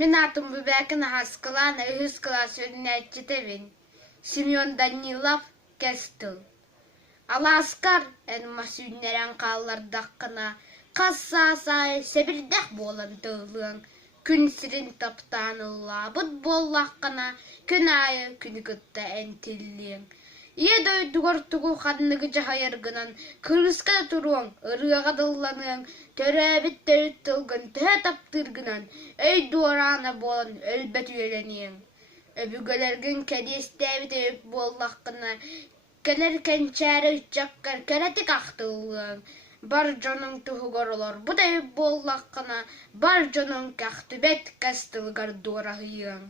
Мен атым бүбәкін хаскалан үхіс класс өдінәтчетевін. Семен Данилов кәстіл. Аласкар әнма сүйнерен қаллардаққына қассасай сәбірдәк болан тылың. Күн сірін таптанылла бұд боллаққына күн айы күні күтті әнтілің. Ие дөйдігір қадыныгы жағайыргынан кыргызка тұруың, ырыға дылланың, төрәбіт тәуіттілгін тө таптыргынан, өй дуарана болан өлбәт үйеленең. Өбігілергін кәдестәбіт өп боллаққына, кәлер кәнчәрі үтчаққар кәләтік ақтылың. Бар жоның тұғығыр олар, бұда өп боллаққына, бар жоның кәқтүбәт кәстілгар дуарағыйың.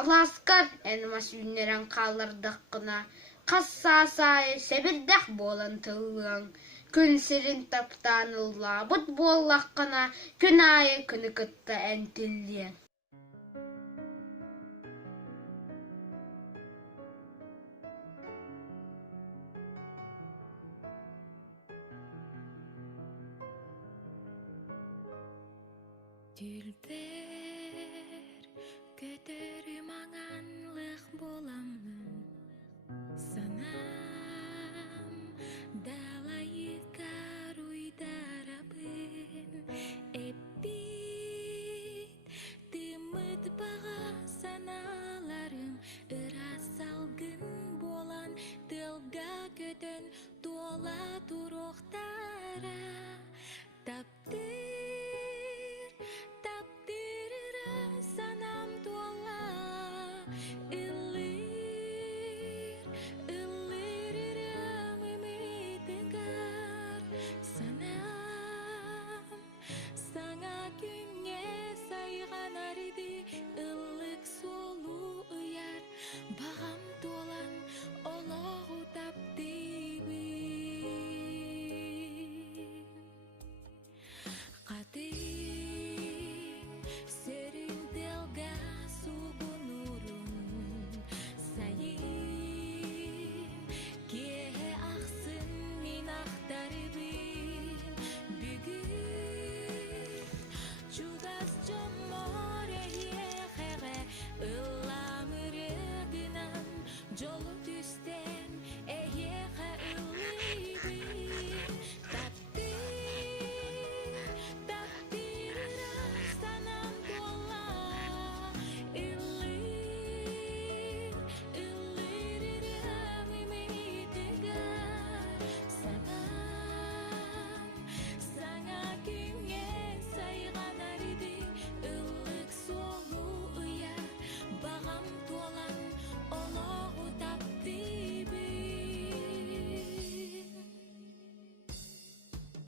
Аласкар әнімас үйнерен қалырдаққына, қассасай сәбірдәк болан тылың. Күн сірін таптанылла, бұд боллаққына, күн айы күні күтті әнтілі. Dilber, que te